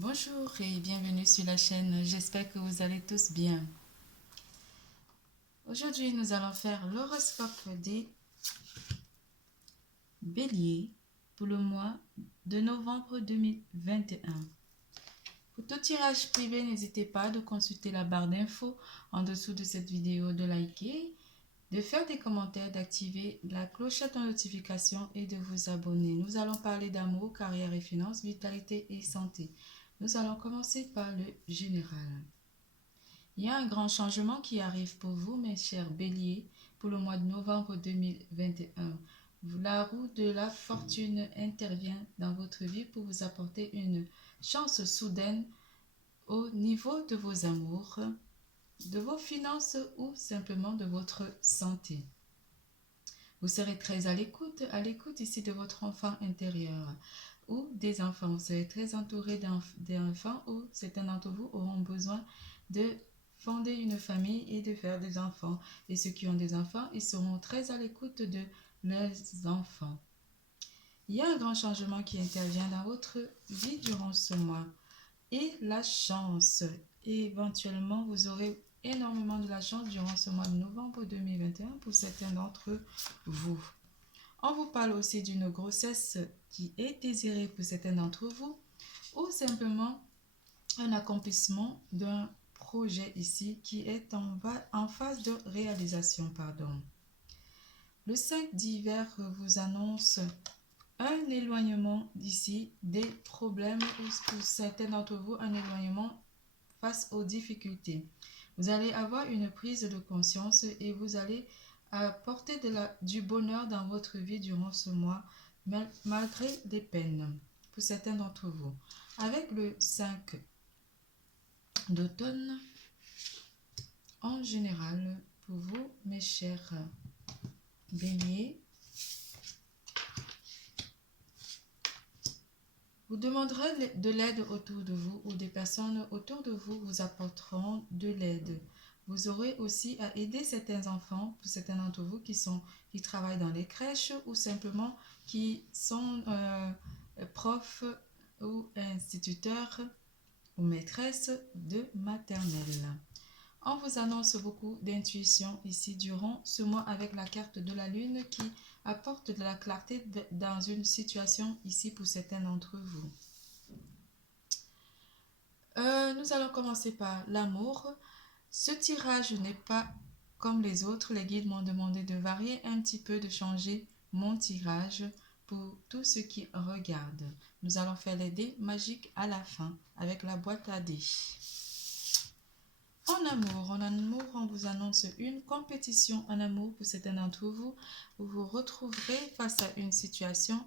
Bonjour et bienvenue sur la chaîne, j'espère que vous allez tous bien. Aujourd'hui, nous allons faire l'horoscope des béliers pour le mois de novembre 2021. Pour tout tirage privé, n'hésitez pas de consulter la barre d'infos en dessous de cette vidéo, de liker, de faire des commentaires, d'activer la clochette de notification et de vous abonner. Nous allons parler d'amour, carrière et finances, vitalité et santé. Nous allons commencer par le général. Il y a un grand changement qui arrive pour vous, mes chers béliers, pour le mois de novembre 2021. La roue de la fortune intervient dans votre vie pour vous apporter une chance soudaine au niveau de vos amours, de vos finances ou simplement de votre santé. Vous serez très à l'écoute ici de votre enfant intérieur ou des enfants. Vous serez très entouré d'enfants ou certains d'entre vous auront besoin de fonder une famille et de faire des enfants. Et ceux qui ont des enfants, ils seront très à l'écoute de leurs enfants. Il y a un grand changement qui intervient dans votre vie durant ce mois. Et la chance. Et éventuellement, vous aurez énormément de la chance durant ce mois de novembre 2021 pour certains d'entre vous. On vous parle aussi d'une grossesse qui est désirée pour certains d'entre vous ou simplement un accomplissement d'un projet ici qui est en phase de réalisation. Le 5 d'hiver vous annonce un éloignement d'ici, des problèmes ou pour certains d'entre vous, un éloignement face aux difficultés. Vous allez avoir une prise de conscience et vous allez apporter du bonheur dans votre vie durant ce mois, malgré des peines, pour certains d'entre vous. Avec le 5 d'automne, en général, pour vous, mes chers béliers, vous demanderez de l'aide autour de vous ou des personnes autour de vous vous apporteront de l'aide. Vous aurez aussi à aider certains enfants, pour certains d'entre vous qui travaillent dans les crèches ou simplement qui sont profs ou instituteurs ou maîtresses de maternelle. On vous annonce beaucoup d'intuition ici durant ce mois avec la carte de la lune qui apporte de la clarté dans une situation ici pour certains d'entre vous. Nous allons commencer par l'amour. Ce tirage n'est pas comme les autres. Les guides m'ont demandé de varier un petit peu, de changer mon tirage pour tous ceux qui regardent. Nous allons faire les dés magiques à la fin avec la boîte à dés. En amour, on vous annonce une compétition en amour pour certains d'entre vous. Vous vous retrouverez face à une situation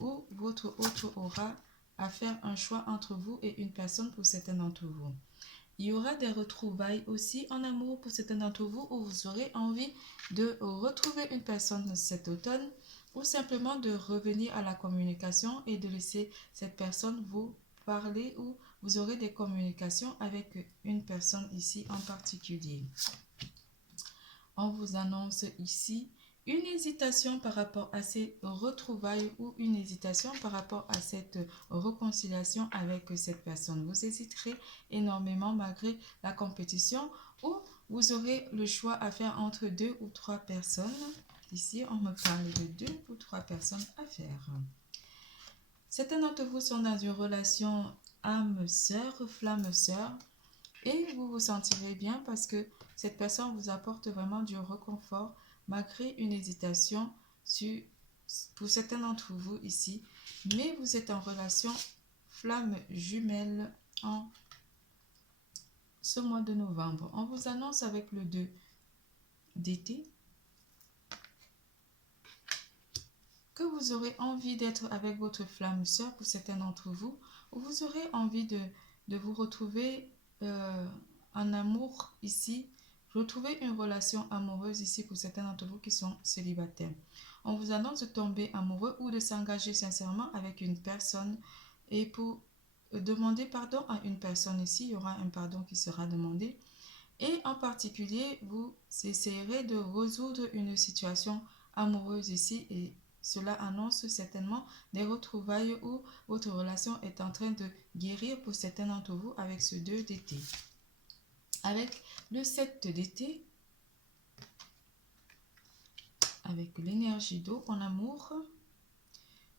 où votre autre aura à faire un choix entre vous et une personne pour certains d'entre vous. Il y aura des retrouvailles aussi en amour pour certains d'entre vous où vous aurez envie de retrouver une personne cet automne ou simplement de revenir à la communication et de laisser cette personne vous parler ou vous aurez des communications avec une personne ici en particulier. On vous annonce ici une hésitation par rapport à ces retrouvailles ou une hésitation par rapport à cette réconciliation avec cette personne. Vous hésiterez énormément malgré la compétition ou vous aurez le choix à faire entre 2 ou 3 personnes. Ici, on me parle de 2 ou 3 personnes à faire. Certains d'entre vous sont dans une relation âme-sœur, flamme-sœur, et vous vous sentirez bien parce que cette personne vous apporte vraiment du réconfort malgré une hésitation pour certains d'entre vous ici. Mais vous êtes en relation flamme jumelle en ce mois de novembre. On vous annonce avec le 2 d'été que vous aurez envie d'être avec votre flamme sœur pour certains d'entre vous, ou vous aurez envie de vous retrouver en amour ici, retrouver une relation amoureuse ici pour certains d'entre vous qui sont célibataires. On vous annonce de tomber amoureux ou de s'engager sincèrement avec une personne et pour demander pardon à une personne ici, il y aura un pardon qui sera demandé. Et en particulier, vous essayerez de résoudre une situation amoureuse ici et cela annonce certainement des retrouvailles où votre relation est en train de guérir pour certains d'entre vous avec ce 2 d'été. Avec le 7 d'été, avec l'énergie d'eau en amour,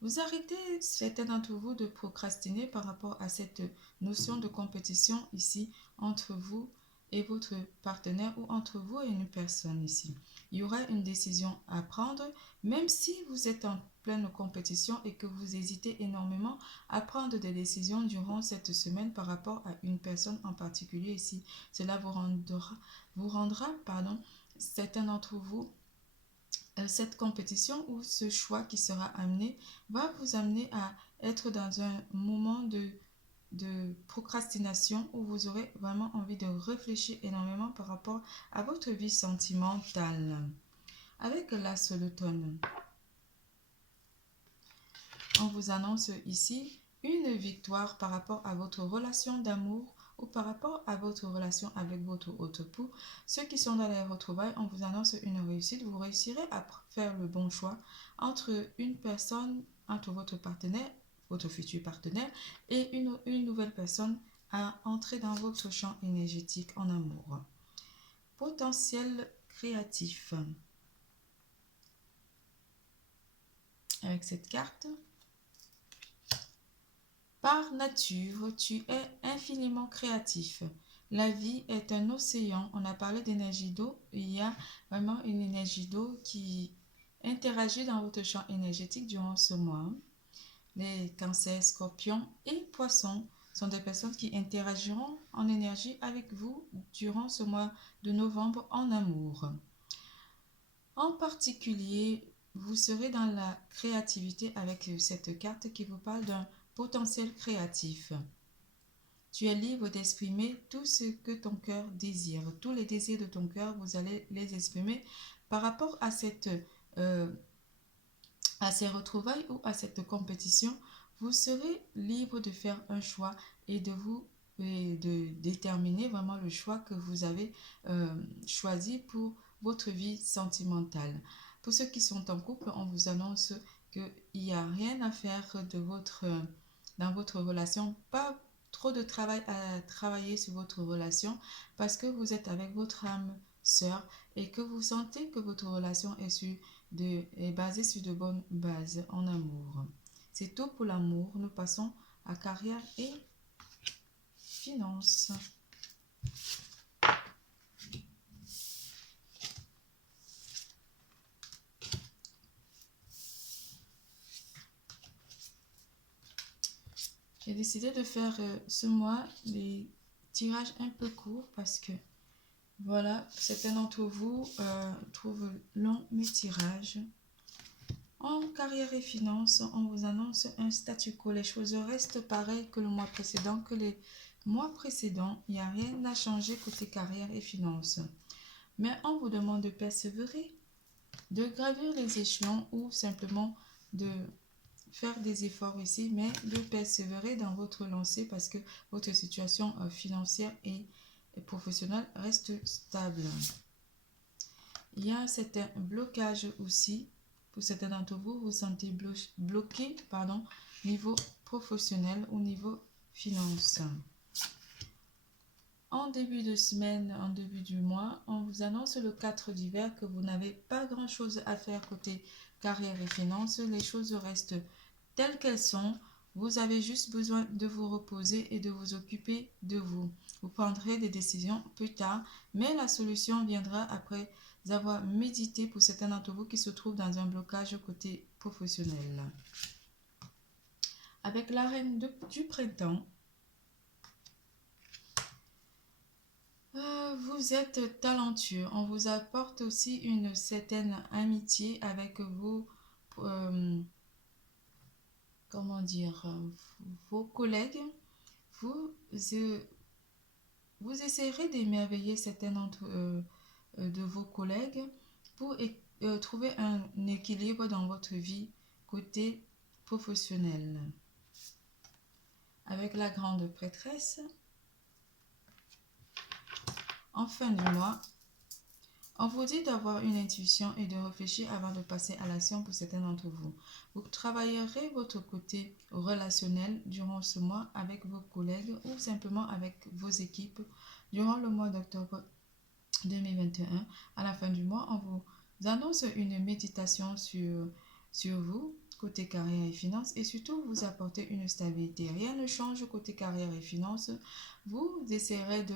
vous arrêtez certains d'entre vous de procrastiner par rapport à cette notion de compétition ici entre vous et votre partenaire ou entre vous et une personne ici. Il y aura une décision à prendre, même si vous êtes en pleine compétition et que vous hésitez énormément à prendre des décisions durant cette semaine par rapport à une personne en particulier ici. Cela vous rendra certains d'entre vous, cette compétition ou ce choix qui sera amené va vous amener à être dans un moment de procrastination où vous aurez vraiment envie de réfléchir énormément par rapport à votre vie sentimentale. Avec l'as de l'automne, on vous annonce ici une victoire par rapport à votre relation d'amour ou par rapport à votre relation avec votre haute époux. Ceux qui sont dans les retrouvailles, on vous annonce une réussite. Vous réussirez à faire le bon choix entre une personne, entre votre partenaire, votre futur partenaire, et une nouvelle personne à entrer dans votre champ énergétique en amour. Potentiel créatif. Avec cette carte, par nature, tu es infiniment créatif. La vie est un océan. On a parlé d'énergie d'eau. Il y a vraiment une énergie d'eau qui interagit dans votre champ énergétique durant ce mois. Les cancers, scorpions et poissons sont des personnes qui interagiront en énergie avec vous durant ce mois de novembre en amour. En particulier, vous serez dans la créativité avec cette carte qui vous parle d'un potentiel créatif. Tu es libre d'exprimer tout ce que ton cœur désire. Tous les désirs de ton cœur, vous allez les exprimer par rapport à ces retrouvailles ou à cette compétition. Vous serez libre de faire un choix et de déterminer vraiment le choix que vous avez choisi pour votre vie sentimentale. Pour ceux qui sont en couple, on vous annonce qu'il n'y a rien à faire dans votre relation, pas trop de travail à travailler sur votre relation parce que vous êtes avec votre âme sœur et que vous sentez que votre relation est basée sur de bonnes bases en amour. C'est tout pour l'amour. Nous passons à carrière et finances. J'ai décidé de faire ce mois des tirages un peu courts parce que voilà, certains d'entre vous trouvent long mes tirages. En carrière et finances, on vous annonce un statu quo. Les choses restent pareilles que le mois précédent, que les mois précédents. Il n'y a rien à changer côté carrière et finances. Mais on vous demande de persévérer, de gravir les échelons ou simplement de faire des efforts ici, mais de persévérer dans votre lancée parce que votre situation financière et professionnelle reste stable. Il y a un certain blocage aussi. Pour certains d'entre vous, vous sentez bloqué, niveau professionnel ou niveau finance. En début de semaine, en début du mois, on vous annonce le 4 d'hiver que vous n'avez pas grand-chose à faire côté carrière et finances. Les choses restent telles qu'elles sont. Vous avez juste besoin de vous reposer et de vous occuper de vous. Vous prendrez des décisions plus tard, mais la solution viendra après avoir médité pour certains d'entre vous qui se trouvent dans un blocage côté professionnel. Avec la reine du printemps, vous êtes talentueux. On vous apporte aussi une certaine amitié avec vos collègues. Vous essayerez d'émerveiller certains de vos collègues pour trouver un équilibre dans votre vie côté professionnel. Avec la grande prêtresse, en fin du mois, On vous dit d'avoir une intuition et de réfléchir avant de passer à l'action pour certains d'entre vous. Vous travaillerez votre côté relationnel durant ce mois avec vos collègues ou simplement avec vos équipes durant le mois d'octobre 2021. À la fin du mois, on vous annonce une méditation sur vous, côté carrière et finances, et surtout vous apporter une stabilité. Rien ne change côté carrière et finances. Vous essaierez de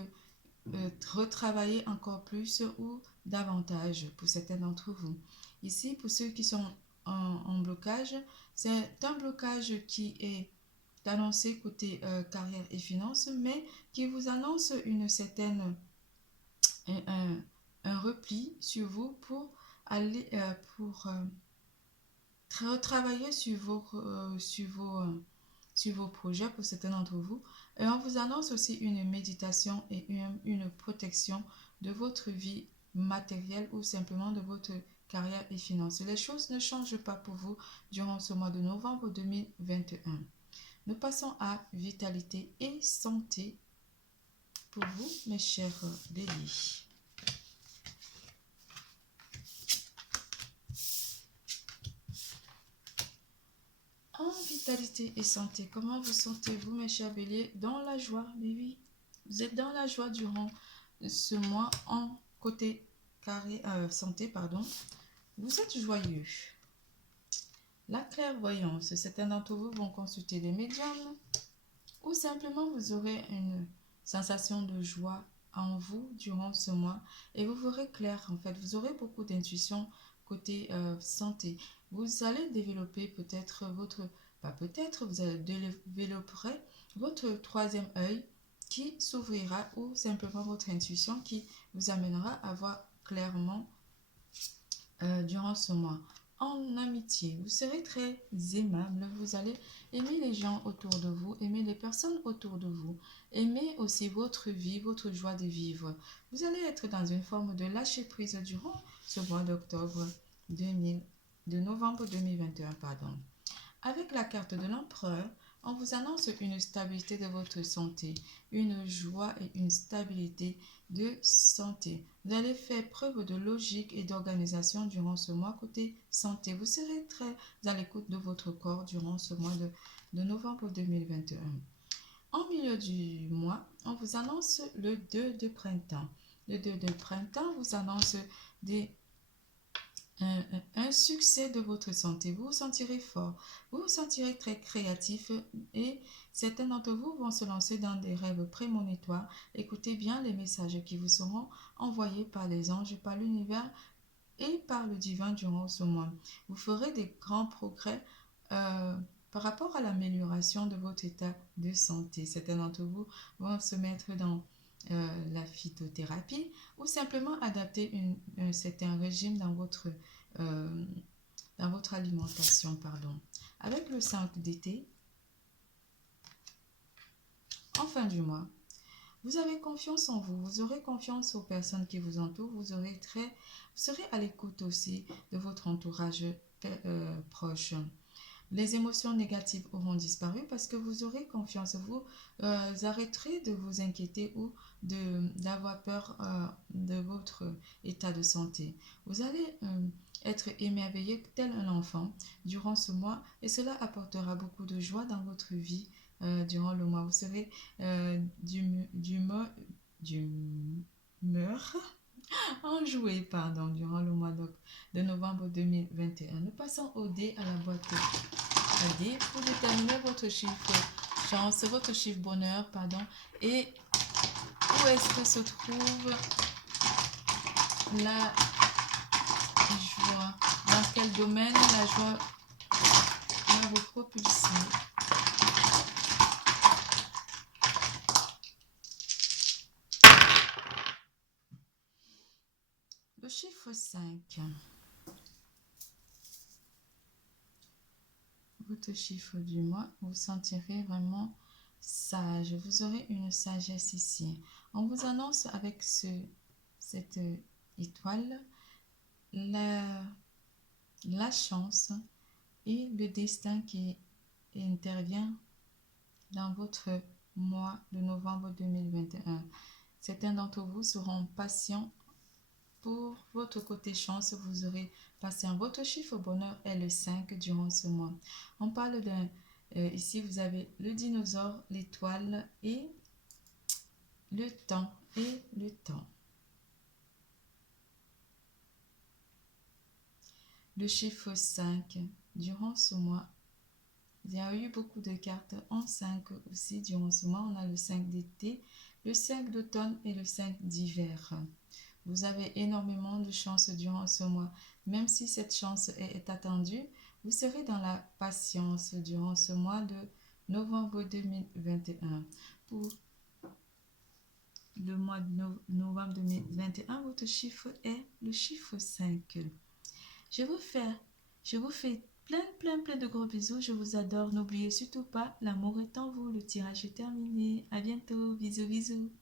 retravailler encore plus ou davantage pour certains d'entre vous. Ici, pour ceux qui sont en blocage, c'est un blocage qui est annoncé côté carrière et finances, mais qui vous annonce une certaine un repli sur vous pour aller travailler sur vos projets pour certains d'entre vous. Et on vous annonce aussi une méditation et une protection de votre vie matérielle ou simplement de votre carrière et finances. Les choses ne changent pas pour vous durant ce mois de novembre 2021. Nous passons à vitalité et santé pour vous, mes chers Béliers. En vitalité et santé, comment vous sentez-vous, mes chers Béliers? Dans la joie, mais oui, vous êtes dans la joie durant ce mois en côté santé, pardon. Vous êtes joyeux. La clairvoyance, certains d'entre vous vont consulter des médiums ou simplement vous aurez une sensation de joie en vous durant ce mois et vous verrez clair en fait. Vous aurez beaucoup d'intuition côté santé. Vous allez développer peut-être vous allez développer votre troisième œil qui s'ouvrira ou simplement votre intuition qui vous amènera à voir clairement durant ce mois. En amitié, vous serez très aimable, vous allez aimer les gens autour de vous, aimer les personnes autour de vous, aimer aussi votre vie, votre joie de vivre. Vous allez être dans une forme de lâcher prise durant ce mois de novembre 2021, pardon. Avec la carte de l'empereur, on vous annonce une stabilité de votre santé, une joie et une stabilité de santé. Vous allez faire preuve de logique et d'organisation durant ce mois côté santé. Vous serez très à l'écoute de votre corps durant ce mois de novembre 2021. En milieu du mois, on vous annonce le 2 de printemps. Le 2 de printemps vous annonce un succès de votre santé. Vous vous sentirez fort, vous vous sentirez très créatif et certains d'entre vous vont se lancer dans des rêves prémonitoires. Écoutez bien les messages qui vous seront envoyés par les anges, par l'univers et par le divin durant ce mois. Vous ferez des grands progrès par rapport à l'amélioration de votre état de santé. Certains d'entre vous vont se mettre dans la phytothérapie ou simplement adapter un certain régime euh, dans votre alimentation. Pardon. Avec le 5 d'été, en fin du mois, vous avez confiance en vous, vous aurez confiance aux personnes qui vous entourent, vous serez à l'écoute aussi de votre entourage proche. Les émotions négatives auront disparu parce que vous aurez confiance. Vous arrêterez de vous inquiéter ou d'avoir peur de votre état de santé. Vous allez être émerveillé tel un enfant durant ce mois et cela apportera beaucoup de joie dans votre vie durant le mois. Vous serez d'humeur enjoué durant le mois de novembre 2021. Nous passons au dé à la boîte dé pour déterminer votre chiffre chance, votre chiffre bonheur, et où est-ce que se trouve la joie, dans quel domaine la joie va vous propulser. Le chiffre 5. Votre chiffre du mois, vous sentirez vraiment sage. Vous aurez une sagesse ici. On vous annonce avec cette étoile la chance et le destin qui intervient dans votre mois de novembre 2021. Certains d'entre vous seront patients Pour votre côté chance, vous aurez passé un votre chiffre bonheur est le 5 durant ce mois. On parle d'un... ici, vous avez le dinosaure, l'étoile et le temps. Le chiffre 5. Durant ce mois, il y a eu beaucoup de cartes en 5 aussi. Durant ce mois, on a le 5 d'été, le 5 d'automne et le 5 d'hiver. Vous avez énormément de chance durant ce mois. Même si cette chance est attendue, vous serez dans la patience durant ce mois de novembre 2021. Pour le mois de novembre 2021, votre chiffre est le chiffre 5. Je vous fais plein de gros bisous. Je vous adore. N'oubliez surtout pas, l'amour est en vous. Le tirage est terminé. À bientôt. Bisous.